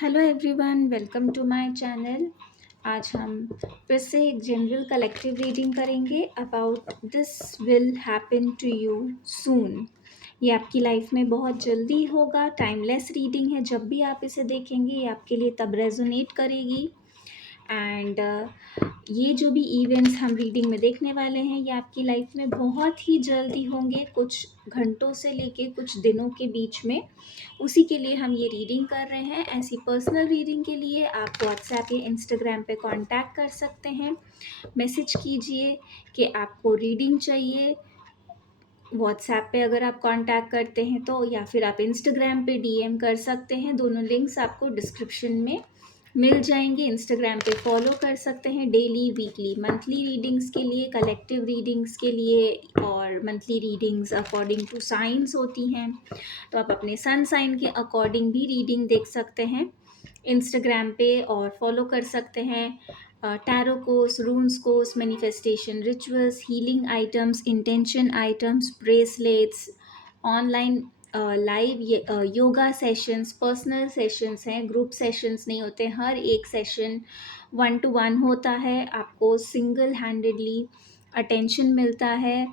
Hello everyone, welcome to my channel. आज हम फिर से एक जनरल कलेक्टिव रीडिंग करेंगे about this will happen to you soon. ये आपकी लाइफ में बहुत जल्दी होगा। टाइमलेस रीडिंग है, जब भी आप इसे देखेंगे ये आपके लिए तब रेजोनेट करेगी। एंड ये जो भी इवेंट्स हम रीडिंग में देखने वाले हैं ये आपकी लाइफ में बहुत ही जल्दी होंगे, कुछ घंटों से लेके कुछ दिनों के बीच में। उसी के लिए हम ये रीडिंग कर रहे हैं। ऐसी पर्सनल रीडिंग के लिए आप व्हाट्सएप या इंस्टाग्राम पे कांटेक्ट कर सकते हैं। मैसेज कीजिए कि आपको रीडिंग चाहिए। व्हाट्सएप पे अगर आप कांटेक्ट करते हैं तो, या फिर आप इंस्टाग्राम पे डीएम कर सकते हैं। दोनों लिंक्स आपको डिस्क्रिप्शन में मिल जाएंगे। इंस्टाग्राम पे फॉलो कर सकते हैं। डेली, वीकली, मंथली रीडिंग्स के लिए, कलेक्टिव रीडिंग्स के लिए और monthly readings according to science होती हैं, तो आप अपने सन साइन के अकॉर्डिंग भी रीडिंग देख सकते हैं इंस्टाग्राम पे और फॉलो कर सकते हैं। Tarot course, रून्स course, manifestation rituals, healing items, intention items, bracelets, online live yoga sessions, personal sessions हैं, ग्रुप सेशंस नहीं होते। हर एक सेशन 1 to 1 होता है। आपको सिंगल हैंडेडली अटेंशन मिलता है।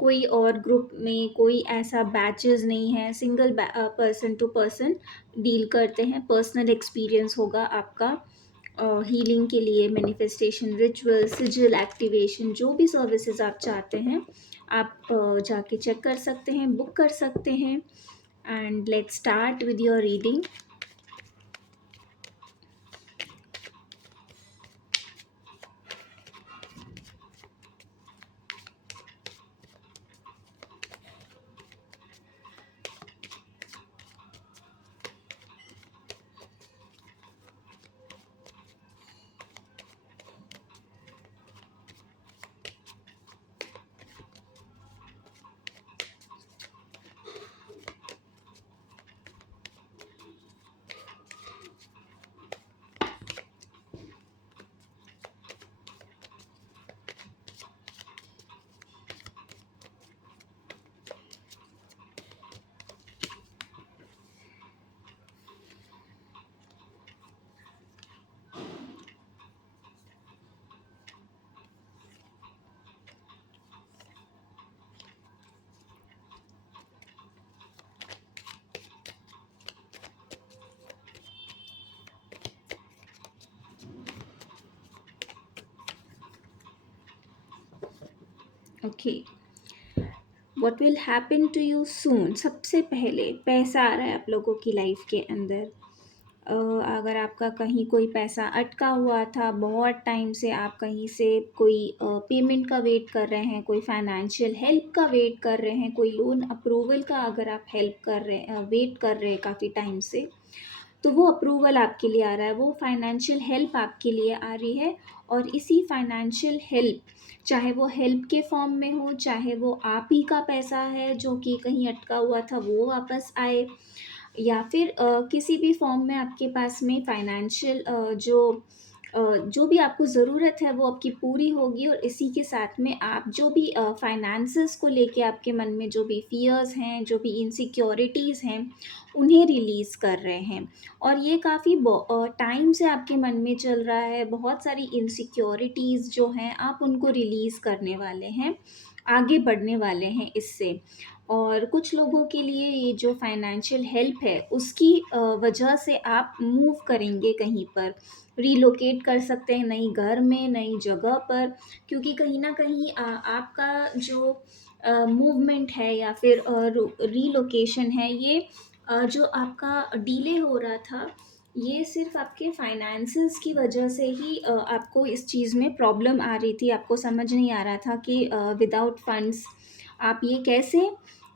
कोई और ग्रुप में कोई ऐसा बैचेस नहीं है। Single person to person deal करते हैं। पर्सनल एक्सपीरियंस होगा आपका। हीलिंग के लिए मैनिफेस्टेशन रिचुअल, सिजिल एक्टिवेशन, जो भी सर्विसेज आप चाहते हैं आप जाके चेक कर सकते हैं, बुक कर सकते हैं। And let's start with your reading. Okay, what will happen to you soon. सबसे पहले पैसा आ रहा है आप लोगों की लाइफ के अंदर। अगर आपका कहीं कोई पैसा अटका हुआ था, बहुत टाइम से आप कहीं से कोई पेमेंट का वेट कर रहे हैं, कोई फाइनेंशियल हेल्प का वेट कर रहे हैं, कोई लोन अप्रूवल का अगर आप हेल्प कर रहे हैं, वेट कर रहे हैं काफ़ी टाइम से, तो वो अप्रूवल आपके लिए आ रहा है। वो फाइनेंशियल हेल्प आपके लिए आ रही है। और इसी फाइनेंशियल हेल्प, चाहे वो हेल्प के फॉर्म में हो, चाहे वो आप ही का पैसा है जो कि कहीं अटका हुआ था वो वापस आए, या फिर किसी भी फॉर्म में आपके पास में फाइनेंशियल जो भी आपको ज़रूरत है वो आपकी पूरी होगी। और इसी के साथ में आप जो भी फाइनेंसेस को लेके आपके मन में जो भी फियर्स हैं, जो भी इनसिक्योरिटीज़ हैं, उन्हें रिलीज़ कर रहे हैं। और ये काफ़ी टाइम से आपके मन में चल रहा है। बहुत सारी इनसिक्योरिटीज़ जो हैं आप उनको रिलीज़ करने वाले हैं, आगे बढ़ने वाले हैं इससे। और कुछ लोगों के लिए ये जो फाइनेंशियल हेल्प है उसकी वजह से आप मूव करेंगे कहीं पर, रीलोकेट कर सकते हैं नई घर में, नई जगह पर। क्योंकि कहीं ना कहीं आपका जो मूवमेंट है या फिर रीलोकेशन है, ये जो आपका डिले हो रहा था, ये सिर्फ आपके फाइनेंसेस की वजह से ही आपको इस चीज़ में प्रॉब्लम आ रही थी। आपको समझ नहीं आ रहा था कि विदाउट फंड्स आप ये कैसे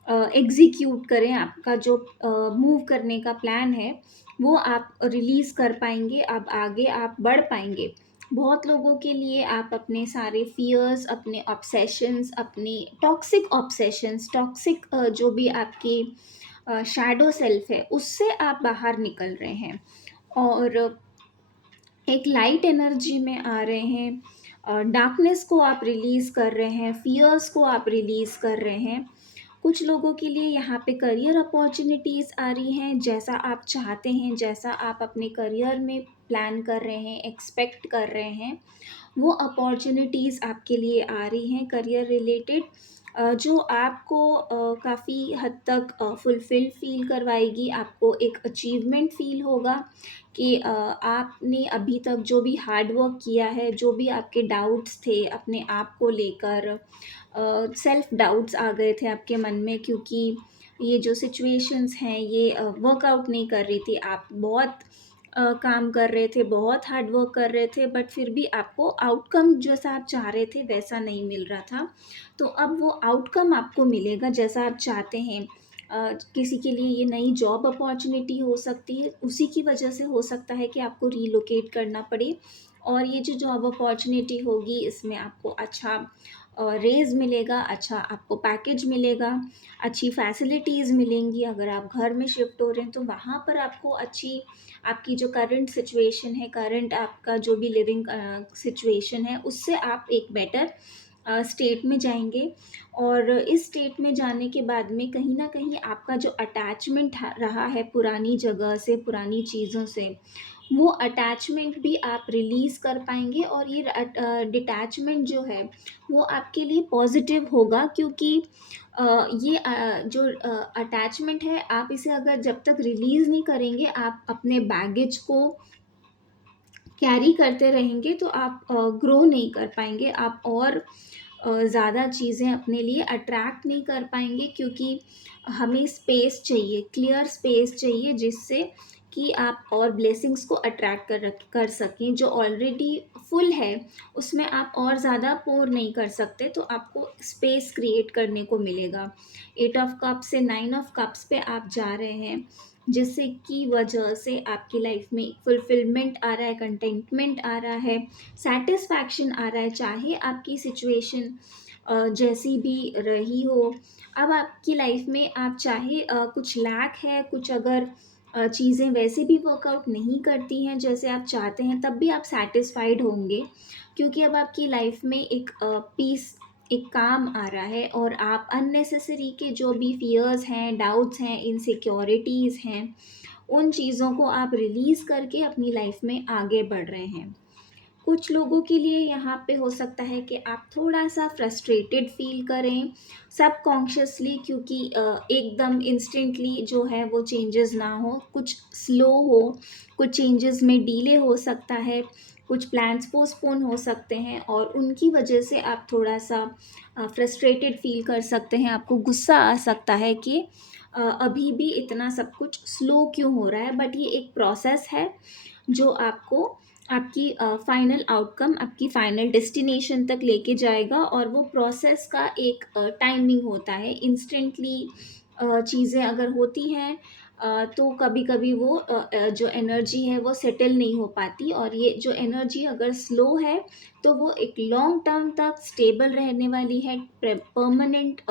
एग्जीक्यूट करें। आपका जो मूव करने का प्लान है वो आप रिलीज़ कर पाएंगे, अब आगे आप बढ़ पाएंगे। बहुत लोगों के लिए आप अपने सारे फियर्स, अपने ऑब्सेशंस, अपने टॉक्सिक जो भी आपकी शैडो सेल्फ है उससे आप बाहर निकल रहे हैं और एक लाइट एनर्जी में आ रहे हैं। डार्कनेस को आप रिलीज़ कर रहे हैं, फियर्स को आप रिलीज़ कर रहे हैं। कुछ लोगों के लिए यहाँ पे करियर अपॉर्चुनिटीज़ आ रही हैं, जैसा आप चाहते हैं, जैसा आप अपने करियर में प्लान कर रहे हैं, एक्सपेक्ट कर रहे हैं, वो अपॉर्चुनिटीज़ आपके लिए आ रही हैं करियर रिलेटेड, जो आपको काफ़ी हद तक फुलफ़िल फ़ील करवाएगी। आपको एक अचीवमेंट फ़ील होगा कि आपने अभी तक जो भी हार्ड वर्क किया है, जो भी आपके डाउट्स थे अपने आप को लेकर, सेल्फ डाउट्स आ गए थे आपके मन में, क्योंकि ये जो सिचुएशंस हैं ये वर्कआउट नहीं कर रही थी। आप बहुत काम कर रहे थे, बहुत हार्ड वर्क कर रहे थे, बट फिर भी आपको आउटकम जैसा आप चाह रहे थे वैसा नहीं मिल रहा था। तो अब वो आउटकम आपको मिलेगा जैसा आप चाहते हैं। किसी के लिए ये नई जॉब अपॉर्चुनिटी हो सकती है, उसी की वजह से हो सकता है कि आपको रीलोकेट करना पड़े, और ये जो जॉब अपॉर्चुनिटी होगी इसमें आपको अच्छा रेज़ मिलेगा, अच्छा आपको पैकेज मिलेगा, अच्छी फैसिलिटीज़ मिलेंगी। अगर आप घर में शिफ्ट हो रहे हैं तो वहाँ पर आपको अच्छी, आपकी जो करंट सिचुएशन है, करंट आपका जो भी लिविंग सिचुएशन है, उससे आप एक बेटर स्टेट में जाएँगे। और इस स्टेट में जाने के बाद में कहीं न कहीं आपका जो अटैचमेंट रहा है पुरानी जगह से, पुरानी चीज़ों से, वो अटैचमेंट भी आप रिलीज़ कर पाएँगे, और ये डिटैचमेंट जो है वो आपके लिए पॉज़िटिव होगा, क्योंकि ये जो अटैचमेंट है, आप इसे अगर जब तक रिलीज़ नहीं करेंगे, आप अपने बैगेज को कैरी करते रहेंगे, तो आप ग्रो नहीं कर पाएँगे, आप और ज़्यादा चीज़ें अपने लिए अट्रैक्ट नहीं कर पाएँगे, क्योंकि हमें स्पेस चाहिए, क्लियर स्पेस चाहिए, जिससे कि आप और ब्लेसिंग्स को अट्रैक्ट कर सकें। जो ऑलरेडी फुल है, उसमें आप और ज़्यादा पोर नहीं कर सकते, तो आपको स्पेस क्रिएट करने को मिलेगा। 8 ऑफ कप्स से 9 ऑफ कप्स पे आप जा रहे हैं, जिससे की वजह से आपकी लाइफ में फुलफिलमेंट आ रहा है, कंटेंटमेंट आ रहा है, सैटिस्फैक्शन आ रहा है, चाहे आपकी सिचुएशन जैसी भी रही हो। अब आपकी लाइफ में आप चाहे कुछ लैक है, कुछ अगर चीज़ें वैसे भी वर्कआउट नहीं करती हैं जैसे आप चाहते हैं, तब भी आप सैटिस्फाइड होंगे, क्योंकि अब आपकी लाइफ में एक पीस, एक काम आ रहा है, और आप अननेसेसरी के जो भी फ़ियर्स हैं, डाउट्स हैं, इनसिक्योरिटीज़ हैं, उन चीज़ों को आप रिलीज़ करके अपनी लाइफ में आगे बढ़ रहे हैं। कुछ लोगों के लिए यहाँ पे हो सकता है कि आप थोड़ा-सा फ्रस्ट्रेटेड फ़ील करें सबकॉन्शियसली, क्योंकि एकदम इंस्टेंटली जो है वो चेंजेस ना हो, कुछ स्लो हो, कुछ चेंजेस में डिले हो सकता है, कुछ प्लान्स पोस्टपोन हो सकते हैं, और उनकी वजह से आप थोड़ा-सा फ्रस्ट्रेटेड फ़ील कर सकते हैं। आपको गुस्सा आ सकता है कि अभी भी इतना सब कुछ स्लो क्यों हो रहा है, बट ये एक प्रोसेस है जो आपको आपकी फाइनल आउटकम, आपकी फाइनल डेस्टिनेशन तक लेके जाएगा, और वो प्रोसेस का एक टाइमिंग होता है। इंस्टेंटली चीज़ें अगर होती हैं तो कभी-कभी वो जो एनर्जी है वो सेटल नहीं हो पाती, और ये जो एनर्जी अगर स्लो है तो वो एक लॉन्ग टर्म तक स्टेबल रहने वाली है, परमानेंट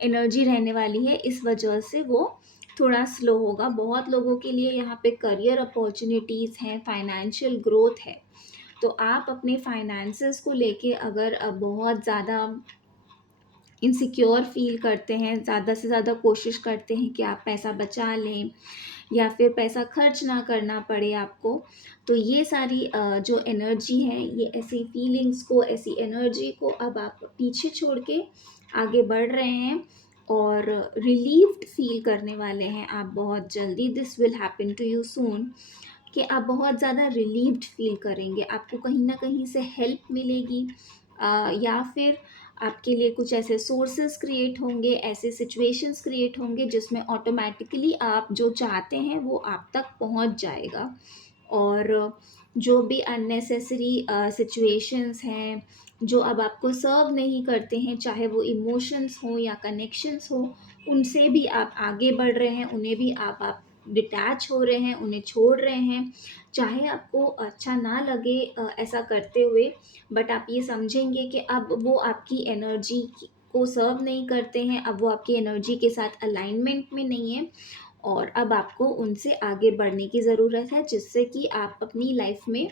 एनर्जी रहने वाली है, इस वजह से वो थोड़ा स्लो होगा। बहुत लोगों के लिए यहाँ पे करियर अपॉर्चुनिटीज़ हैं, फाइनेंशियल ग्रोथ है। तो आप अपने फाइनेंसेस को लेके अगर बहुत ज़्यादा इनसिक्योर फ़ील करते हैं, ज़्यादा से ज़्यादा कोशिश करते हैं कि आप पैसा बचा लें या फिर पैसा खर्च ना करना पड़े आपको, तो ये सारी जो एनर्जी है, ये ऐसी फीलिंग्स को, ऐसी एनर्जी को अब आप पीछे छोड़ के आगे बढ़ रहे हैं, और रिलीव्ड फ़ील करने वाले हैं आप बहुत जल्दी। This will happen to you soon, कि आप बहुत ज़्यादा रिलीव्ड फ़ील करेंगे, आपको कहीं न कहीं से हेल्प मिलेगी, या फिर आपके लिए कुछ ऐसे सोर्सेज़ क्रिएट होंगे, ऐसे सिचुएशंस क्रिएट होंगे जिसमें ऑटोमैटिकली आप जो चाहते हैं वो आप तक पहुँच जाएगा। और जो भी अननेसेसरी सिचुएशंस हैं, जो अब आपको सर्व नहीं करते हैं, चाहे वो इमोशंस हों या कनेक्शंस हों, उनसे भी आप आगे बढ़ रहे हैं, उन्हें भी आप डिटैच हो रहे हैं, उन्हें छोड़ रहे हैं। चाहे आपको अच्छा ना लगे ऐसा करते हुए, बट आप ये समझेंगे कि अब वो आपकी एनर्जी को सर्व नहीं करते हैं, अब वो आपकी एनर्जी के साथ अलाइनमेंट में नहीं है, और अब आपको उनसे आगे बढ़ने की ज़रूरत है, जिससे कि आप अपनी लाइफ में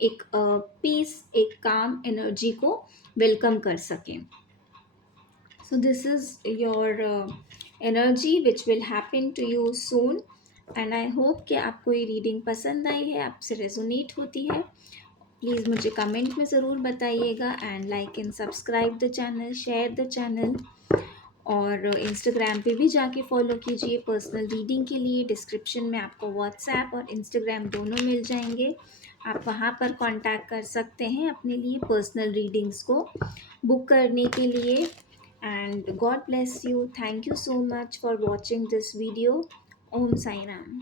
एक पीस, एक काम एनर्जी को वेलकम कर सकें। So this is your energy which will happen to you soon, and I hope कि आपको ये रीडिंग पसंद आई है, आपसे रेजोनेट होती है। प्लीज़ मुझे कमेंट में ज़रूर बताइएगा, and like and subscribe the channel, share the channel, और इंस्टाग्राम पे भी जाके फॉलो कीजिए पर्सनल रीडिंग के लिए। डिस्क्रिप्शन में आपको व्हाट्सएप और इंस्टाग्राम दोनों मिल जाएंगे, आप वहाँ पर कांटेक्ट कर सकते हैं अपने लिए पर्सनल रीडिंग्स को बुक करने के लिए। And god bless you, thank you so much for watching this video. Om Sai Ram.